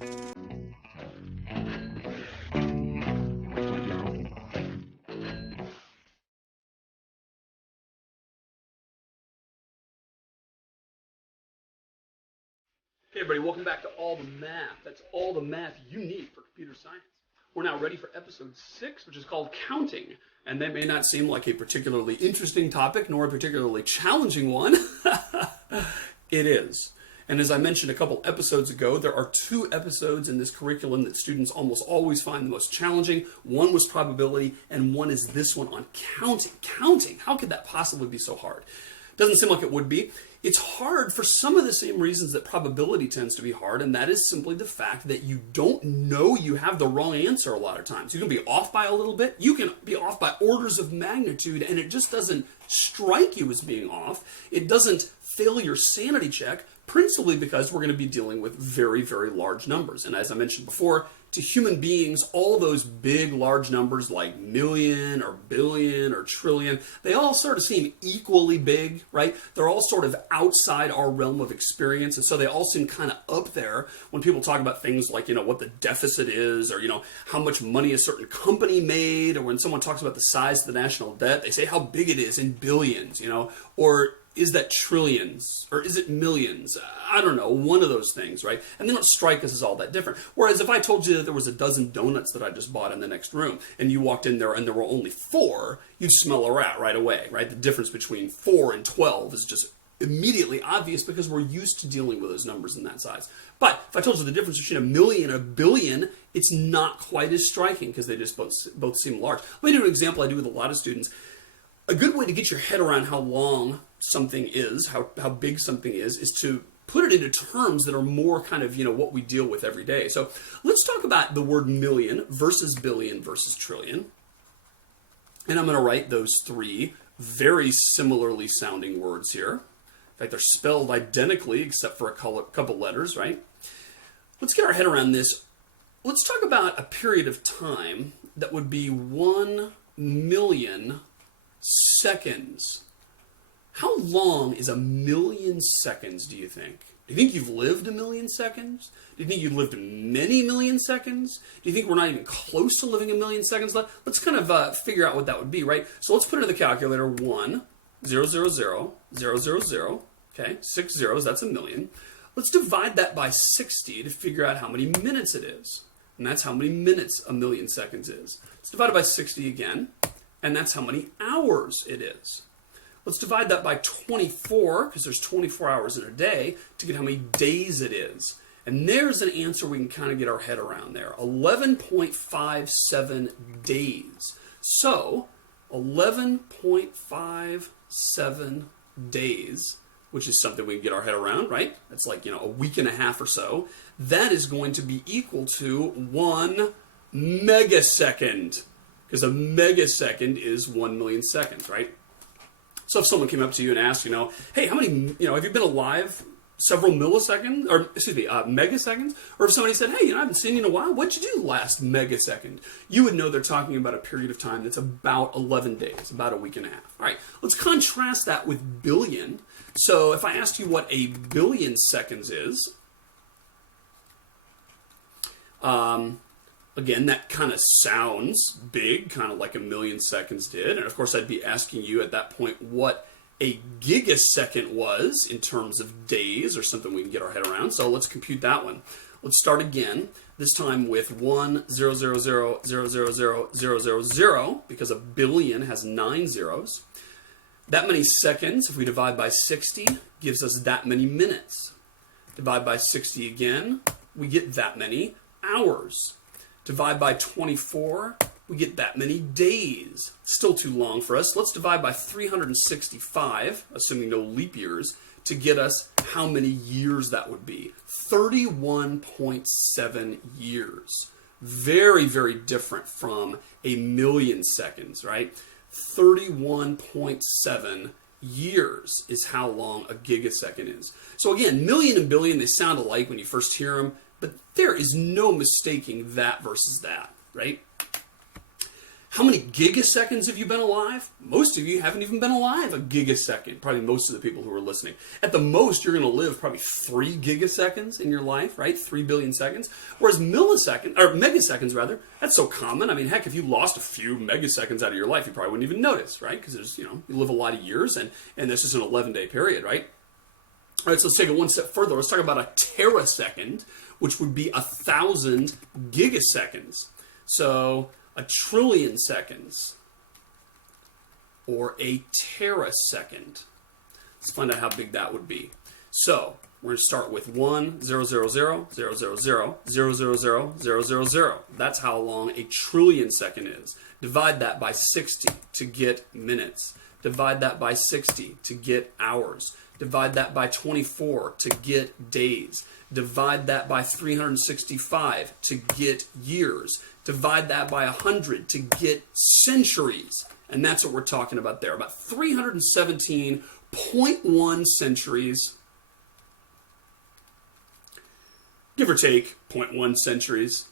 Hey everybody, welcome back to All the Math. That's all the math you need for computer science. We're now ready for episode 6, which is called counting. And that may not seem like a particularly interesting topic, nor a particularly challenging one. It is. And as I mentioned a couple episodes ago, there are 2 episodes in this curriculum that students almost always find the most challenging. One was probability, and one is this one on counting. Counting, how could that possibly be so hard? Doesn't seem like it would be. It's hard for some of the same reasons that probability tends to be hard, and that is simply the fact that you don't know you have the wrong answer a lot of times. You can be off by a little bit. You can be off by orders of magnitude, and it just doesn't strike you as being off. It doesn't fail your sanity check, principally because we're going to be dealing with very, very large numbers. And as I mentioned before, to human beings, all those big, large numbers like million or billion or trillion, they all sort of seem equally big, right? They're all sort of outside our realm of experience, and so they all seem kind of up there when people talk about things like, what the deficit is, or, how much money a certain company made, or when someone talks about the size of the national debt, they say how big it is in billions, or is that trillions, or is it millions? I don't know, one of those things, right? And they don't strike us as all that different. Whereas if I told you that there was a dozen donuts that I just bought in the next room, and you walked in there and there were only 4, you'd smell a rat right away, right? The difference between 4 and 12 is just immediately obvious because we're used to dealing with those numbers in that size. But if I told you the difference between a million and a billion, it's not quite as striking because they just both seem large. Let me do an example I do with a lot of students. A good way to get your head around how long something is, how big something is to put it into terms that are more kind of, what we deal with every day. So let's talk about the word million versus billion versus trillion. And I'm going to write those 3 very similarly sounding words here. In fact, they're spelled identically except for a couple letters, right? Let's get our head around this. Let's talk about a period of time that would be 1 million seconds. How long is a million seconds, do you think? Do you think you've lived a million seconds? Do you think you've lived many million seconds? Do you think we're not even close to living a million seconds left? Let's kind of figure out what that would be, right? So let's put into the calculator 1, 0, 0, 0, 0, 0, 0. Okay, 6 zeros, that's a million. Let's divide that by 60 to figure out how many minutes it is. And that's how many minutes a million seconds is. Let's divide it by 60 again. And that's how many hours it is. Let's divide that by 24, because there's 24 hours in a day, to get how many days it is. And there's an answer we can kind of get our head around there. 11.57 days. So, 11.57 days, which is something we can get our head around, right? That's like, a week and a half or so. That is going to be equal to 1 megasecond. Because a megasecond is 1 million seconds, right? So if someone came up to you and asked, hey, how many, have you been alive several milliseconds, or megaseconds? Or if somebody said, hey, I haven't seen you in a while, what'd you do last megasecond? You would know they're talking about a period of time that's about 11 days, about a week and a half. All right, let's contrast that with billion. So if I asked you what a billion seconds is, again, that kind of sounds big, kind of like a million seconds did. And of course, I'd be asking you at that point what a gigasecond was in terms of days, or something we can get our head around. So let's compute that one. Let's start again, this time with 1, 0, 0, 0, 0, 0, 0, 0, 0, 0, because a billion has 9 zeros. That many seconds, if we divide by 60, gives us that many minutes. Divide by 60 again, we get that many hours. Divide by 24, we get that many days. Still too long for us. Let's divide by 365, assuming no leap years, to get us how many years that would be. 31.7 years. Very, very different from a million seconds, right? 31.7 years is how long a gigasecond is. So again, million and billion, they sound alike when you first hear them, but there is no mistaking that versus that, right? How many gigaseconds have you been alive? Most of you haven't even been alive a gigasecond. Probably most of the people who are listening. At the most, you're going to live probably 3 gigaseconds in your life, right? 3 billion seconds. Whereas megaseconds rather, that's so common. I mean, heck, if you lost a few megaseconds out of your life, you probably wouldn't even notice, right? Because there's, you live a lot of years, and this is an 11-day period, right? All right, so let's take it one step further. Let's talk about a terasecond, which would be 1,000 gigaseconds. So a trillion seconds, or a terasecond. Let's find out how big that would be. So we're going to start with 1, 0, 0, 0, 0, 0, 0, 0, 0, 0, 0, 0, 0. That's how long a trillion second is. Divide that by 60 to get minutes. Divide that by 60 to get hours. Divide that by 24 to get days. Divide that by 365 to get years. Divide that by 100 to get centuries. And that's what we're talking about there. About 317.1 centuries, give or take 0.1 centuries.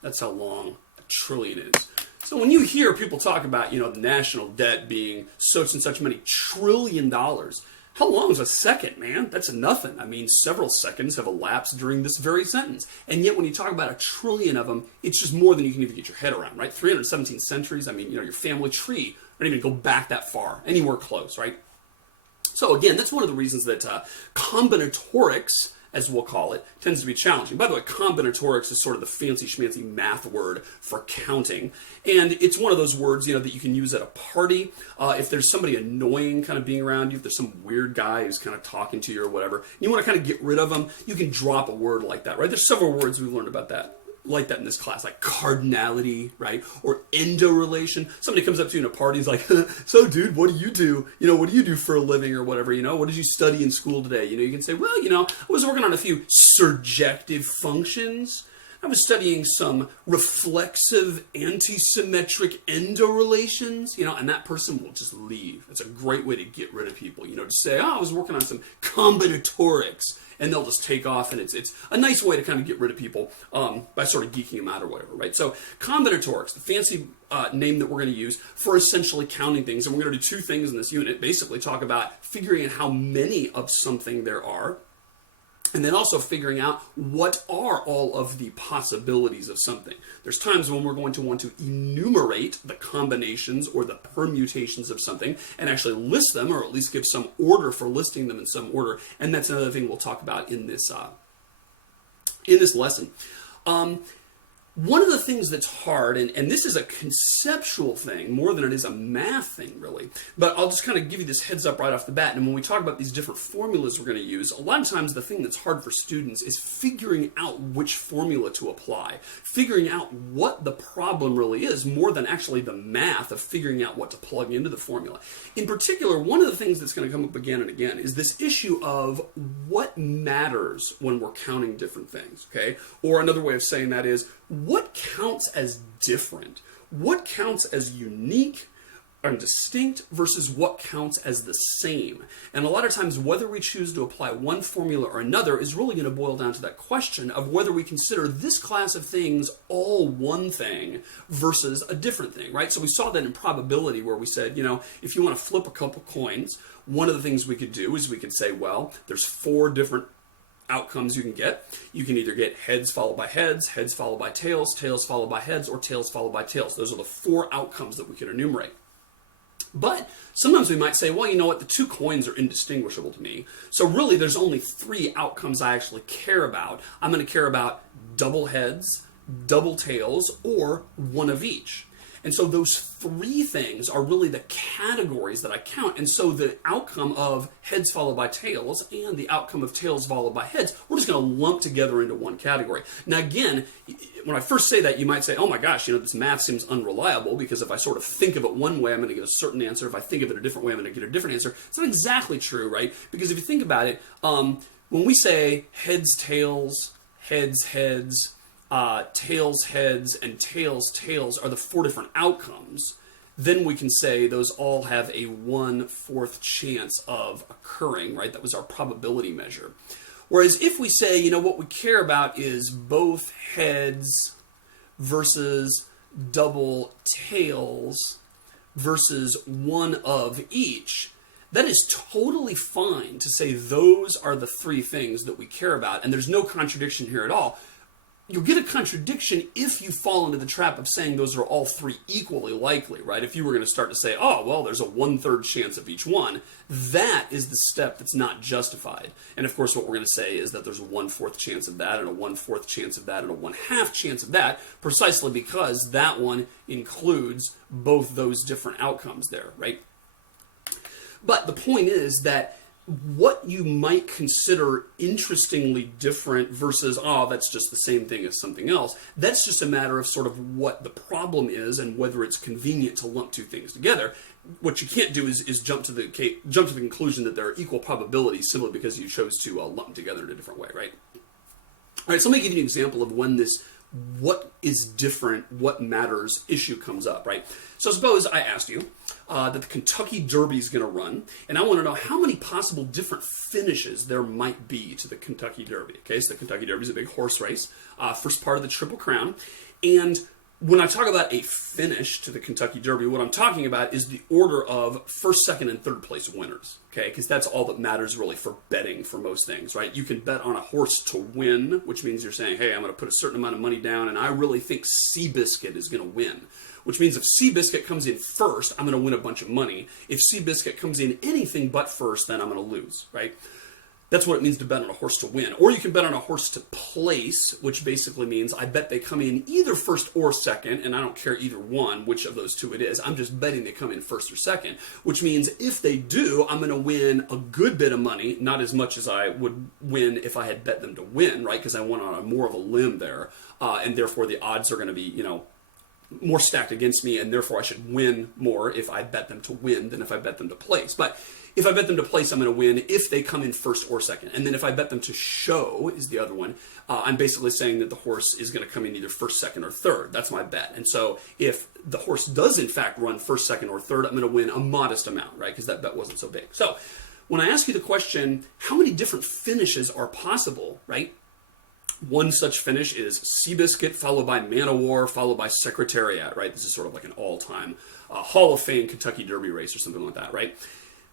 That's how long a trillion is. So when you hear people talk about, the national debt being such and such many trillion dollars, how long is a second, man? That's nothing. I mean, several seconds have elapsed during this very sentence. And yet when you talk about a trillion of them, it's just more than you can even get your head around, right? 317 centuries, I mean, your family tree, don't even go back that far, anywhere close, right? So again, that's one of the reasons that combinatorics, as we'll call it, tends to be challenging. By the way, combinatorics is sort of the fancy schmancy math word for counting. And it's one of those words, that you can use at a party. If there's somebody annoying kind of being around you, if there's some weird guy who's kind of talking to you or whatever, and you want to kind of get rid of them, you can drop a word like that, right? There's several words we've learned about that. Like that in this class, like cardinality, right? Or endorelation. Somebody comes up to you in a party, he's like, so dude, what do you do? What do you do for a living or whatever? What did you study in school today? You can say, well, I was working on a few surjective functions. I was studying some reflexive antisymmetric endorelations, and that person will just leave. It's a great way to get rid of people, to say, I was working on some combinatorics. And they'll just take off, and it's a nice way to kind of get rid of people by sort of geeking them out or whatever, right? So combinatorics, the fancy name that we're going to use for essentially counting things, and we're going to do 2 things in this unit. Basically talk about figuring out how many of something there are, and then also figuring out what are all of the possibilities of something. There's times when we're going to want to enumerate the combinations or the permutations of something and actually list them, or at least give some order for listing them in some order. And that's another thing we'll talk about in this lesson. One of the things that's hard, and this is a conceptual thing more than it is a math thing, really, but I'll just kind of give you this heads up right off the bat, and when we talk about these different formulas we're going to use, a lot of times the thing that's hard for students is figuring out which formula to apply, figuring out what the problem really is, more than actually the math of figuring out what to plug into the formula. In particular, one of the things that's going to come up again and again is this issue of what matters when we're counting different things, okay? Or another way of saying that is, what counts as different? What counts as unique and distinct versus what counts as the same? And a lot of times, whether we choose to apply one formula or another is really going to boil down to that question of whether we consider this class of things all one thing versus a different thing, right? So we saw that in probability where we said, if you want to flip a couple coins, one of the things we could do is we could say, well, there's 4 different outcomes you can get. You can either get heads followed by heads, heads followed by tails, tails followed by heads, or tails followed by tails. Those are the 4 outcomes that we could enumerate. But sometimes we might say, well, you know what, the 2 coins are indistinguishable to me. So really there's only 3 outcomes I actually care about. I'm going to care about double heads, double tails, or one of each. And so those 3 things are really the categories that I count. And so the outcome of heads followed by tails and the outcome of tails followed by heads, we're just going to lump together into one category. Now again, when I first say that, you might say, oh my gosh, this math seems unreliable because if I sort of think of it one way, I'm going to get a certain answer. If I think of it a different way, I'm going to get a different answer. It's not exactly true, right? Because if you think about it, when we say heads, tails, heads, heads, tails, heads, and tails, tails are the 4 different outcomes, then we can say those all have a 1/4 chance of occurring, right? That was our probability measure. Whereas if we say, what we care about is both heads versus double tails versus one of each, that is totally fine to say those are the three things that we care about, and there's no contradiction here at all. You'll get a contradiction if you fall into the trap of saying those are all three equally likely, right? If you were going to start to say, oh, well, there's a 1/3 chance of each one, that is the step that's not justified. And of course, what we're going to say is that there's a 1/4 chance of that, and a 1/4 chance of that, and a 1/2 chance of that, precisely because that one includes both those different outcomes there, right? But the point is that what you might consider interestingly different versus, oh, that's just the same thing as something else, that's just a matter of sort of what the problem is and whether it's convenient to lump two things together. What you can't do is jump to the conclusion that there are equal probabilities simply because you chose to lump them together in a different way, right? All right, so let me give you an example of when this what is different, what matters issue comes up, right? So suppose I asked you that the Kentucky Derby is going to run, and I want to know how many possible different finishes there might be to the Kentucky Derby. Okay, so the Kentucky Derby is a big horse race, first part of the Triple Crown, and when I talk about a finish to the Kentucky Derby, what I'm talking about is the order of first, second, and third place winners, okay? Because that's all that matters really for betting for most things, right? You can bet on a horse to win, which means you're saying, hey, I'm going to put a certain amount of money down, and I really think Seabiscuit is going to win, which means if Seabiscuit comes in first, I'm going to win a bunch of money. If Seabiscuit comes in anything but first, then I'm going to lose, right? That's what it means to bet on a horse to win. Or you can bet on a horse to place, which basically means I bet they come in either first or second, and I don't care either one, which of those two it is. I'm just betting they come in first or second, which means if they do, I'm going to win a good bit of money, not as much as I would win if I had bet them to win, right? Because I went on a more of a limb there, and therefore the odds are going to be, more stacked against me, and therefore I should win more if I bet them to win than if I bet them to place. But if I bet them to place, I'm going to win if they come in first or second. And then if I bet them to show, is the other one, I'm basically saying that the horse is going to come in either first, second, or third. That's my bet. And so if the horse does in fact run first, second, or third, I'm going to win a modest amount, right? Because that bet wasn't so big. So when I ask you the question, how many different finishes are possible, right? One such finish is Seabiscuit, followed by Man o' War, followed by Secretariat, right? This is sort of like an all-time Hall of Fame Kentucky Derby race or something like that, right?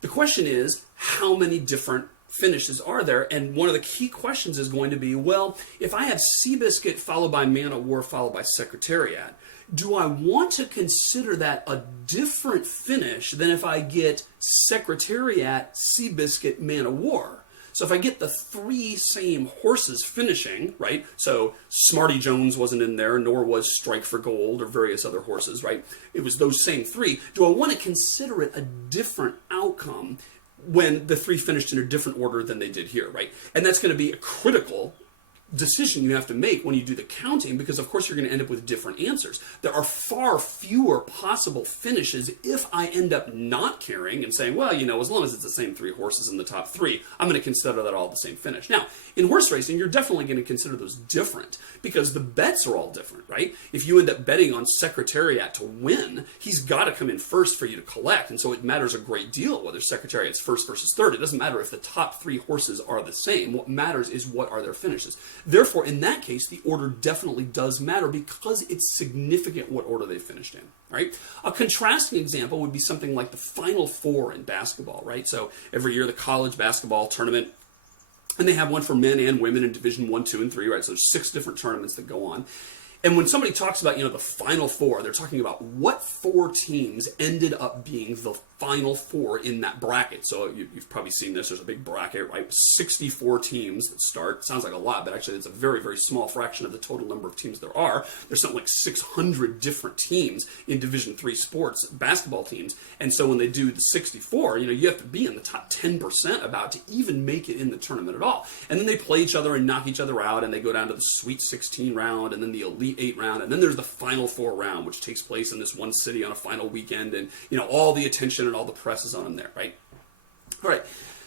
The question is, how many different finishes are there? And one of the key questions is going to be, well, if I have Seabiscuit, followed by Man o' War, followed by Secretariat, do I want to consider that a different finish than if I get Secretariat, Seabiscuit, Man o' War? So if I get the three same horses finishing, right? So Smarty Jones wasn't in there, nor was Strike for Gold or various other horses, right? It was those same three. Do I want to consider it a different outcome when the three finished in a different order than they did here, right? And that's going to be a critical decision you have to make when you do the counting, because of course you're going to end up with different answers. There are far fewer possible finishes if I end up not caring and saying, well, as long as it's the same three horses in the top three, I'm going to consider that all the same finish. Now, in horse racing, you're definitely going to consider those different because the bets are all different, right? If you end up betting on Secretariat to win, he's got to come in first for you to collect, and so it matters a great deal whether Secretariat's first versus third. It doesn't matter if the top three horses are the same. What matters is what are their finishes. Therefore, in that case, the order definitely does matter because it's significant what order they finished in, right? A contrasting example would be something like the Final Four in basketball, right? So every year the college basketball tournament, and they have one for men and women in Division 1, 2, and 3, right? So there's 6 different tournaments that go on. And when somebody talks about, the Final Four, they're talking about what 4 teams ended up being the Final Four in that bracket. So you've probably seen this. There's a big bracket, right? 64 teams that start. Sounds like a lot, but actually it's a very, very small fraction of the total number of teams there are. There's something like 600 different teams in Division 3 sports, basketball teams. And so when they do the 64, you have to be in the top 10% about to even make it in the tournament at all. And then they play each other and knock each other out, and they go down to the Sweet 16 round, and then the Elite 8 round, and then there's the Final Four round, which takes place in this one city on a final weekend, and all the attention and all the press is on them there, right? All right.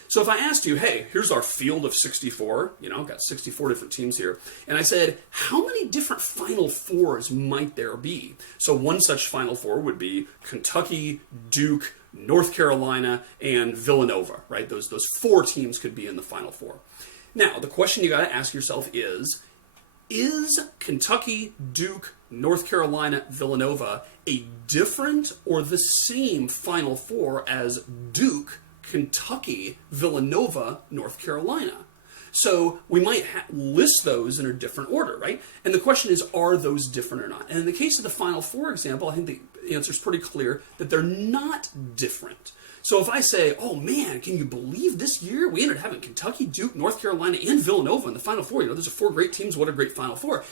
So if I asked you, hey, here's our field of 64, I've got 64 different teams here, and I said, how many different Final Fours might there be? So one such Final Four would be Kentucky, Duke, North Carolina, and Villanova, right? Those 4 teams could be in the Final Four. Now, the question you got to ask yourself is, Is Kentucky, Duke, North Carolina, Villanova a different or the same Final Four as Duke, Kentucky, Villanova, North Carolina? So we might list those in a different order, right? And the question is, are those different or not? And in the case of the Final Four example, I think the answer is pretty clear that they're not different. So if I say, oh man, can you believe this year we ended up having Kentucky, Duke, North Carolina, and Villanova in the Final Four? You know, those are 4 great teams. What a great Final Four.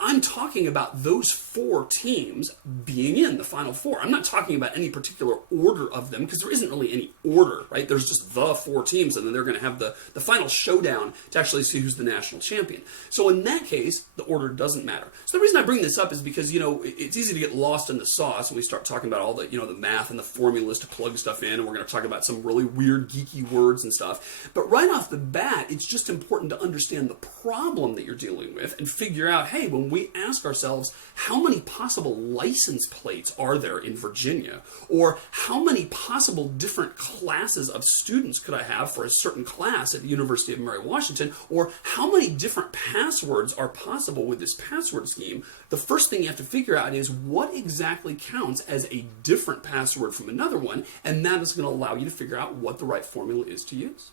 I'm talking about those 4 teams being in the Final Four. I'm not talking about any particular order of them, because there isn't really any order, right? There's just the 4 teams, and then they're going to have the final showdown to actually see who's the national champion. So in that case, the order doesn't matter. So the reason I bring this up is because, you know, it's easy to get lost in the sauce when we start talking about all the, you know, the math and the formulas to plug stuff in, and we're going to talk about some really weird, geeky words and stuff. But right off the bat, it's just important to understand the problem that you're dealing with and figure out, hey, when we ask ourselves, how many possible license plates are there in Virginia? Or how many possible different classes of students could I have for a certain class at the University of Mary Washington? Or how many different passwords are possible with this password scheme? The first thing you have to figure out is what exactly counts as a different password from another one, and that is going to allow you to figure out what the right formula is to use.